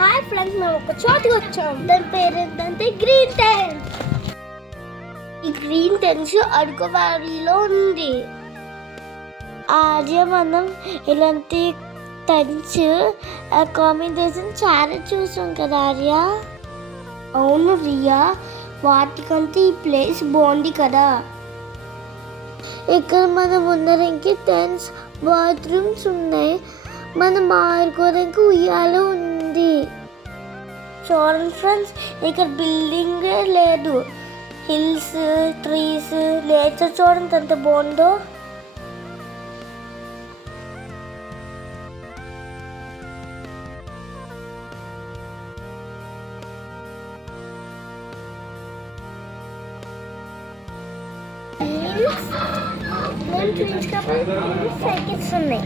Hi friends, మేము ఒక చోటుకి వచ్చాం. దాని పేరు ఏంటంటే గ్రీన్ టెన్స్. ఈ గ్రీన్ టెన్స్ అరకు వ్యాలీలో ఉంది. ఆర్య మనం ఇలాంటి టెన్స్ అకామిడేషన్ చాలా చూసాం కదా ఆర్య. అవును రియా, వాటికంటే ఈ ప్లేస్ బాగుంది కదా. ఇక్కడ మనం ఉండడానికి టెన్స్ బాత్రూమ్స్ ఉన్నాయి. మనం ఆడుకోవడానికి ఉయ్యాల ఉంది. చూడండి ఫ్రెండ్స్, ఇక్కడ బిల్డింగ్ లేదు, హిల్స్, ట్రీస్, నేచర్ చూడండి ఎంత బాగుందో. సైకిల్స్ ఉన్నాయి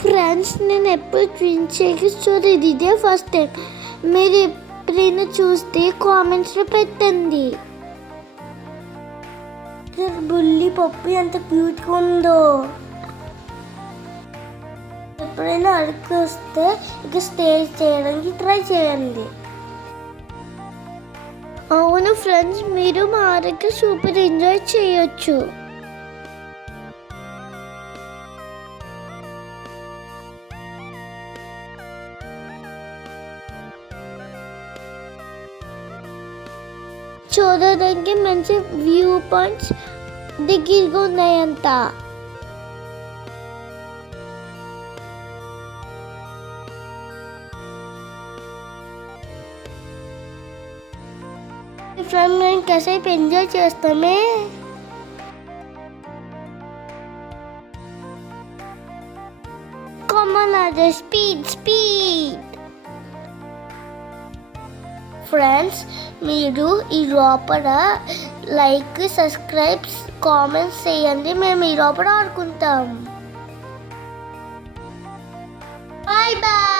ఫ్రెండ్స్. నేను ఎప్పుడు ట్విన్ సైకిల్స్ చూడలేదు, ఇదే ఫస్ట్ టైం. మీరు ఎప్పుడైనా చూస్తే కామెంట్స్లో పెట్టండి. బుల్లి పప్పు ఎంత క్యూట్గా ఉందో. ఎప్పుడైనా అరకు వస్తే ఇక స్టే చేయడానికి ట్రై చేయండి. అవును ఫ్రెండ్స్, మీరు మా అరకు సూపర్ ఎంజాయ్ చేయొచ్చు. చూడడానికి మంచి వ్యూ పాయింట్స్ దగ్గరగా ఉన్నాయంట. ఫ్రెండ్, మేము కాసేపు ఎంజాయ్ చేస్తామే. కమాన్ అదే, స్పీడ్ స్పీడ్. ఫ్రెండ్స్, మీరు ఈ లోపల లైక్, సబ్స్క్రైబ్, కామెంట్స్ చేయండి. మేము ఈ లోపల ఆడుకుంటాం. Bye bye.